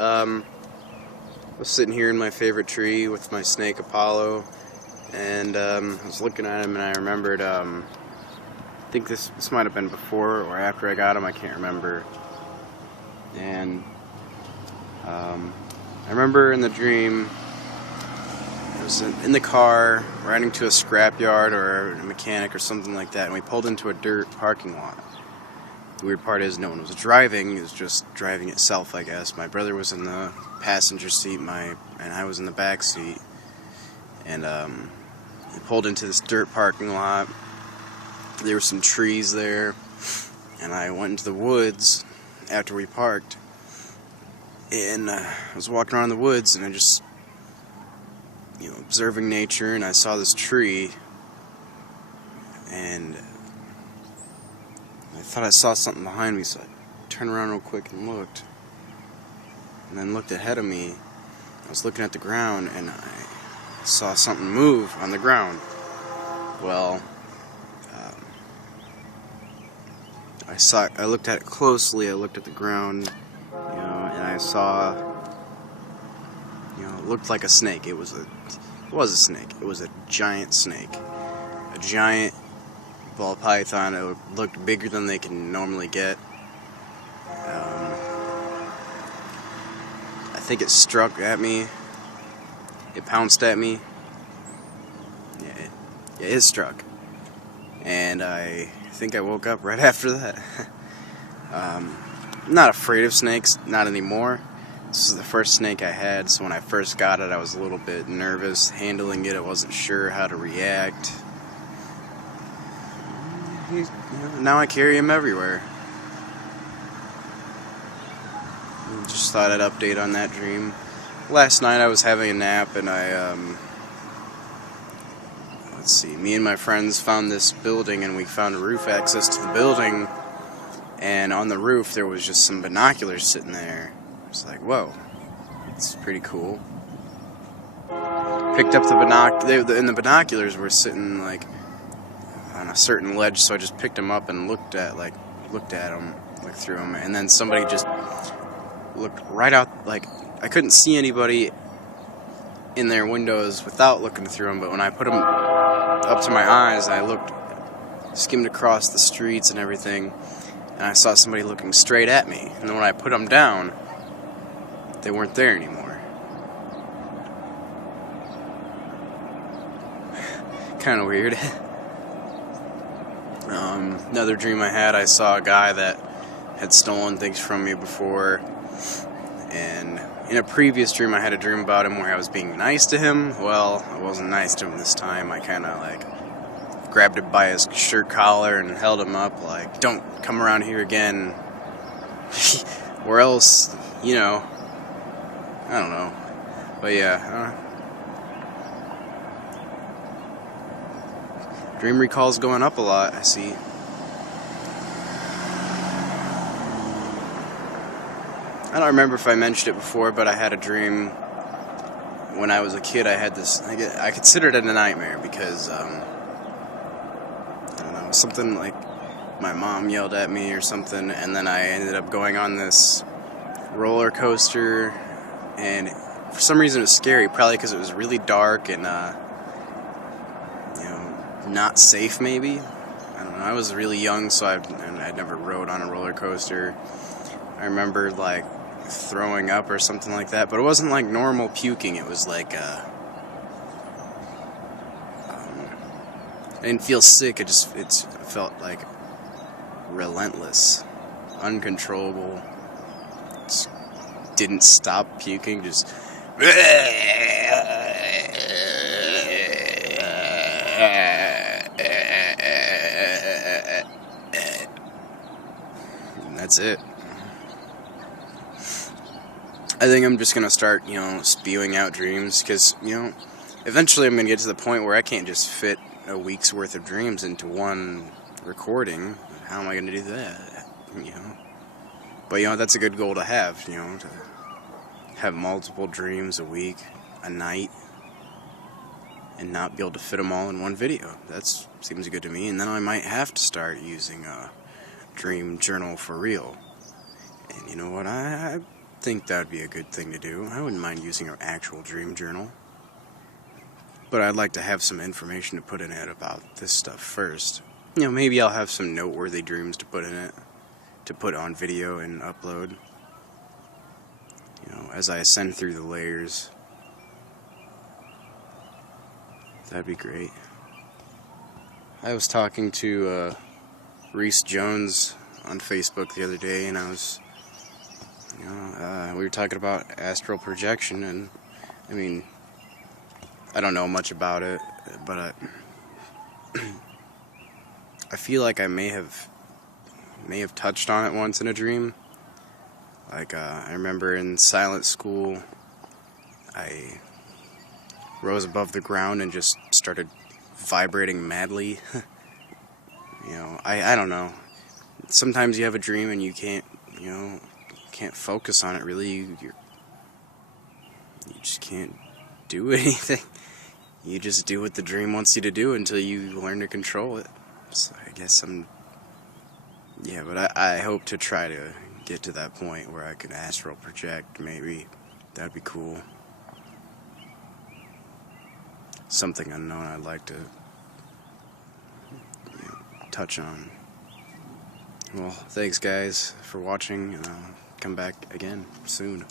I was sitting here in my favorite tree with my snake Apollo, and I was looking at him, and I remembered, I think this might have been before or after I got him, I can't remember. And I remember in the dream, I was in the car riding to a scrapyard or a mechanic or something like that, and we pulled into a dirt parking lot. The weird part is no one was driving, it was just driving itself, I guess. My brother was in the passenger seat, and I was in the back seat. And we pulled into this dirt parking lot. There were some trees there, and I went into the woods after we parked. And I was walking around the woods, and I just, observing nature, and I saw this tree, and I thought I saw something behind me, so I turned around real quick and looked, and then looked ahead of me. I was looking at the ground, and I saw something move on the ground. Well, I looked at it closely. I looked at the ground, and I saw, it looked like a snake. It was a snake. It was a giant snake, a giant ball python. It looked bigger than they can normally get. I think it struck at me. It pounced at me. Yeah, it struck. And I think I woke up right after that. I'm not afraid of snakes, not anymore. This is the first snake I had, so when I first got it, I was a little bit nervous handling it. I wasn't sure how to react. Now I carry him everywhere. Just thought I'd update on that dream. Last night I was having a nap, and let's see, me and my friends found this building, and we found roof access to the building, and on the roof there was just some binoculars sitting there. It's like, whoa, it's pretty cool. Picked up and the binoculars were sitting like on a certain ledge, so I just picked them up and looked at them, looked through them, and then somebody just looked right out. Like, I couldn't see anybody in their windows without looking through them, but when I put them up to my eyes, I skimmed across the streets and everything, and I saw somebody looking straight at me. And then when I put them down, they weren't there anymore. Kind of weird. Another dream I had, I saw a guy that had stolen things from me before, and in a previous dream I had a dream about him where I was being nice to him. Well, I wasn't nice to him this time. I kind of grabbed him by his shirt collar and held him up like, don't come around here again, or else, I don't know. But yeah, dream recall's going up a lot, I see. I don't remember if I mentioned it before, but I had a dream when I was a kid. I had this, I considered it a nightmare because, I don't know, something like my mom yelled at me or something, and then I ended up going on this roller coaster, and for some reason it was scary, probably because it was really dark and, not safe maybe. I don't know, I was really young, so I'd never rode on a roller coaster. I remember throwing up or something like that, but it wasn't like normal puking. It was like I didn't feel sick. It felt like relentless, uncontrollable. Just didn't stop puking. Just and that's it. I think I'm just going to start, spewing out dreams, because, eventually I'm going to get to the point where I can't just fit a week's worth of dreams into one recording. How am I going to do that? But, that's a good goal to have, to have multiple dreams a week, a night, and not be able to fit them all in one video. That seems good to me, and then I might have to start using a dream journal for real. And you know what, think that would be a good thing to do. I wouldn't mind using an actual dream journal. But I'd like to have some information to put in it about this stuff first. You know, maybe I'll have some noteworthy dreams to put in it, to put on video and upload. You know, as I ascend through the layers. That'd be great. I was talking to Reese Jones on Facebook the other day, and we were talking about astral projection, and I mean, I don't know much about it, but I feel like I may have touched on it once in a dream. Like I remember in silent school, I rose above the ground and just started vibrating madly. You know, I don't know. Sometimes you have a dream and you can't focus on it really. You just can't do anything. You just do what the dream wants you to do until you learn to control it. So I guess but I hope to try to get to that point where I can astral project, maybe. That'd be cool. Something unknown I'd like to touch on. Well, thanks guys for watching, and I'll come back again soon.